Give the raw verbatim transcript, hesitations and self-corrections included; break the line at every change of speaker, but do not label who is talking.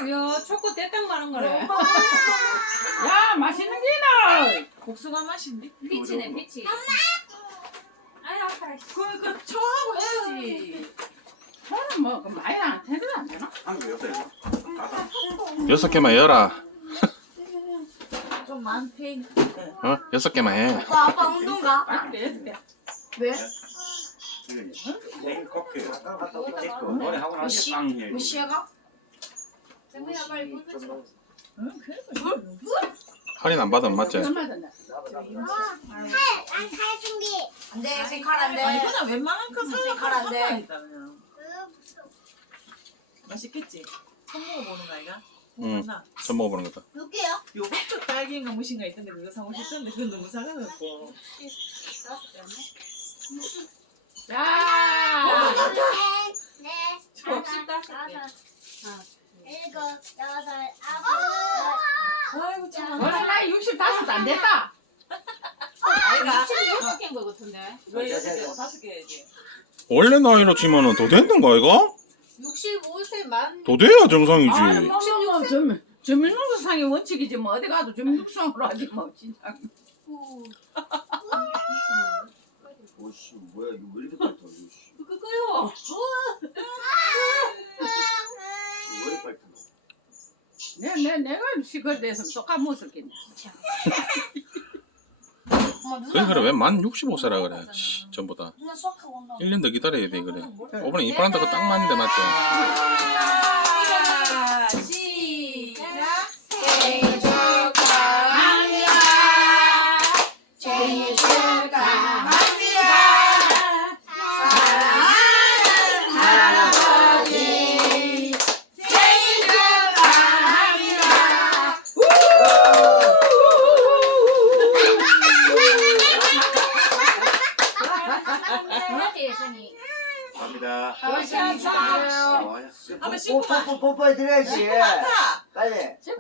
이야, 초코 떼땅 가는 거네.
야, 맛있는 게나.
복숭아 맛인데?
피치네, 피치. 아유, 아파라.
그, 그, 저하고 해야지.
저는 뭐, 그 많이 안 태도 안 되나?
한개 여섯 개.
여섯 개만 열어.
좀 많대.
어? 여섯 개만 해.
아빠 아빠 운동 가?
아, 그래, 그래.
왜?
내일 커피. 노래 하고 나서 빵 해.
몇 시에 가?
정우야, 빨리 물 붙여.
응, 그래.
할인 안 받으면 맞지?
얼마 든다.
난 준비.
안돼 생칼 안돼.
아니, 그냥 웬만한 거 사려고
색깔 안 돼.
상관있다, 그냥. 맛있겠지? 처음 먹어보는 거 아이가?
응.
나
좀 먹어보는 거다.
몇 개요?
요거트 딸기인가 무신가 있던데 그거 사고 싶던데 그건 너무 작아갖고.
야!
네.
없이 따뜻해.
다섯, 일곱, 여덟, 아홉,
아이고 참.
원래 나이 육십다섯 안 됐다.
아이가
육십육 개인 거 같은데.
왜 여섯 개 다섯 개 해야지.
원래 나이로 치면은 더 되는 거 이거?
육십오 세 만.
더 돼야
아,
정상이지.
뭐, 뭐, 좀, 주민등록상의 원칙이지 뭐 어디 가도 주민등록상으로 하지 뭐 진짜.
오씨 뭐야 이거 왜 이렇게 빨리 터? 이씨
그거요.
왜 이렇게 빨리 터?
내, 내, 내가 시골에서 쏙 먹었겠네.
엄마 누나.
그래 그래 왜 만 육십오 세라 그래. 씨, 전부 다.
누나 수학하고 온다.
일 년 더 기다려야 돼 그래. 이번에 입학한다고 딱 맞는데 맞지?
자, 시작.
생일 축하합니다. 생일 축하합니다. 사랑하는 할아버지 생일 축하합니다.
그렇지, 예선이.
갑니다.
생일 축하해요.
어,
한번 씻고 봐.
뽀뽀 뽀뽀해드려야지.
많다.
빨리.